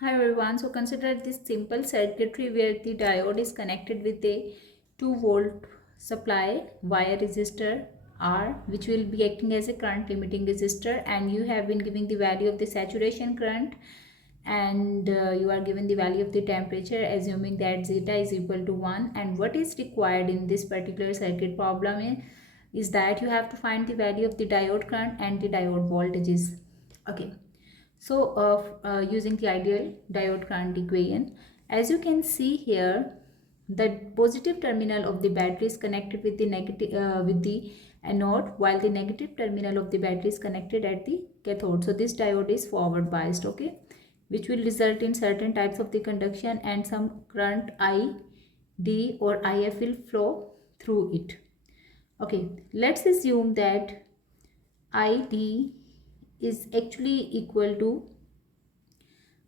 Hi everyone, so consider this simple circuitry where the diode is connected with a 2 volt supply via resistor R, which will be acting as a current limiting resistor, and you have been giving the value of the saturation current, and you are given the value of the temperature, assuming that zeta is equal to 1. And what is required in this particular circuit problem is that you have to find the value of the diode current and the diode voltages. Okay, so using the ideal diode current equation, as you can see here, the positive terminal of the battery is connected with the negative with the anode, while the negative terminal of the battery is connected at the cathode. So this diode is forward biased, okay, which will result in certain types of the conduction, and some current I, D or IF will flow through it. Okay, let's assume that ID is actually equal to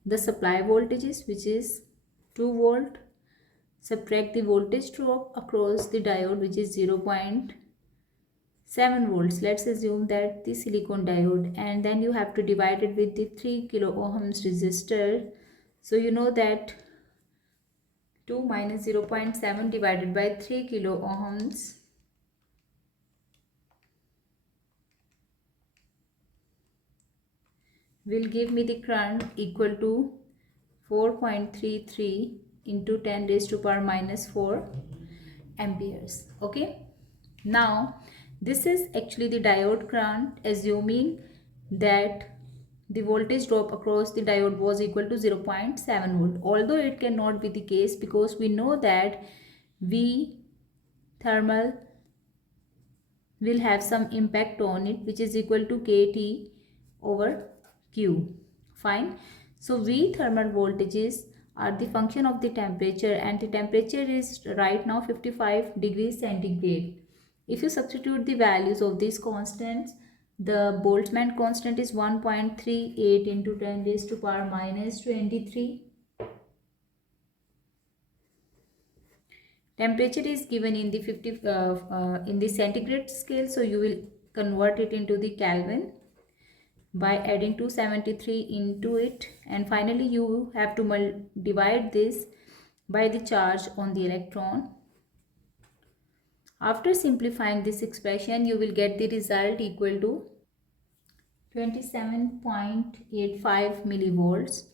the supply voltages, which is 2 volt, subtract the voltage drop across the diode, which is 0.7 volts. Let's assume that the silicon diode, and then you have to divide it with the 3 kilo ohms resistor. So you know that 2 minus 0.7 divided by 3 kilo ohms will give me the current equal to 4.33 into 10 raised to power minus 4 amperes. Okay, now this is actually the diode current, assuming that the voltage drop across the diode was equal to 0.7 volt, although it cannot be the case because we know that V thermal will have some impact on it, which is equal to kT over Q. Fine. So V thermal voltages are the function of the temperature, and the temperature is right now 55 degrees centigrade. If you substitute the values of these constants, the Boltzmann constant is 1.38 into 10 raised to power minus 23. Temperature is given in the 50 in the centigrade scale, so you will convert it into the Kelvin by adding 273 into it, and finally you have to divide this by the charge on the electron. After simplifying this expression, you will get the result equal to 27.85 millivolts.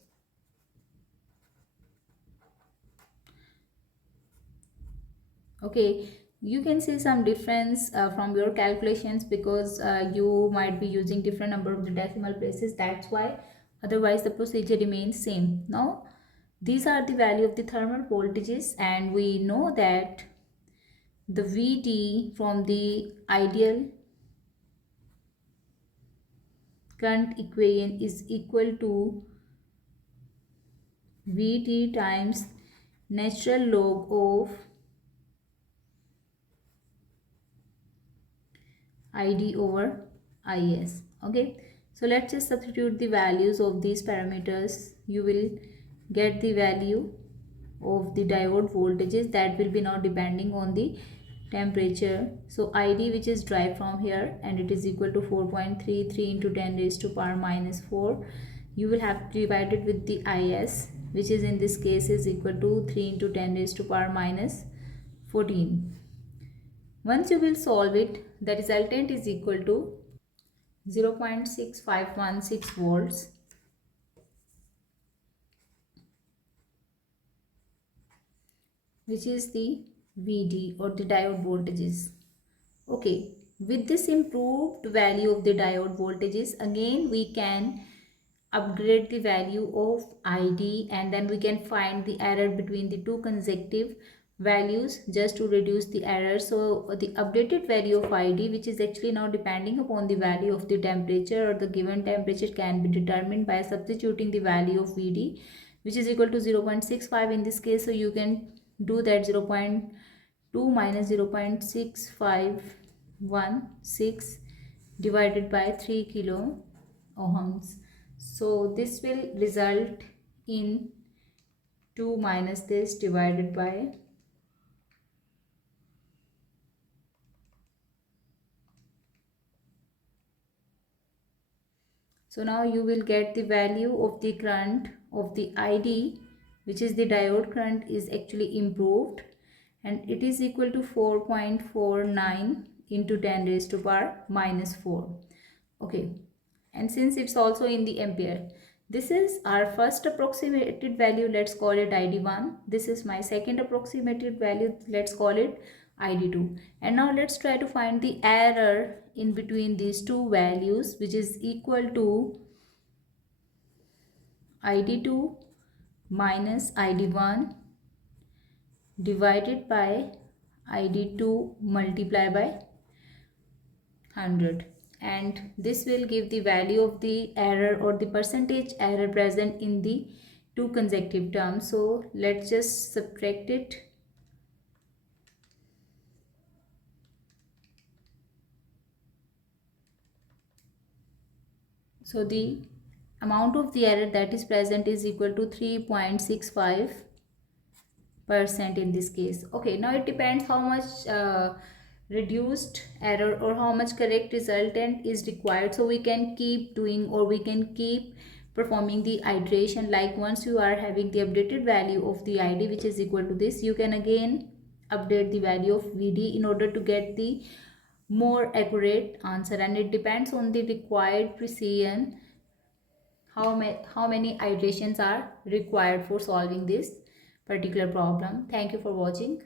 Okay, you can see some difference from your calculations because you might be using different number of the decimal places, that's why. Otherwise the procedure remains same. Now these are the value of the thermal voltages, and we know that the VT from the ideal current equation is equal to VT times natural log of ID over IS. Okay, so let's just substitute the values of these parameters. You will get the value of the diode voltages that will be now depending on the temperature. So ID, which is derived from here, and it is equal to 4.33 into 10 raised to power minus 4. You will have to divide it with the IS, which is in this case is equal to 3 into 10 raised to power minus 14. Once you will solve it, the resultant is equal to 0.6516 volts, which is the VD or the diode voltages. Okay, with this improved value of the diode voltages, again we can upgrade the value of ID, and then we can find the error between the two consecutive values just to reduce the error. So the updated value of ID, which is actually now depending upon the value of the temperature or the given temperature, can be determined by substituting the value of VD, which is equal to 0.65 in this case. So you can do that 0.2 minus 0.6516 divided by 3 kilo ohms. So this will result in 2 minus this divided by, so now you will get the value of the current of the ID, which is the diode current, is actually improved, and it is equal to 4.49 into 10 raised to power minus 4. Okay, and since it's also in the ampere, this is our first approximated value, let's call it ID1. This is my second approximated value, let's call it ID2. And now let's try to find the error in between these two values, which is equal to ID2 minus ID1 divided by ID2 multiplied by 100, and this will give the value of the error or the percentage error present in the two consecutive terms. So let's just subtract it. So the amount of the error that is present is equal to 3.65% in this case. Okay, now it depends how much reduced error or how much correct resultant is required, so we can keep doing or we can keep performing the iteration. Like once you are having the updated value of the ID which is equal to this, you can again update the value of VD in order to get the more accurate answer, and it depends on the required precision how many iterations are required for solving this particular problem. Thank you for watching.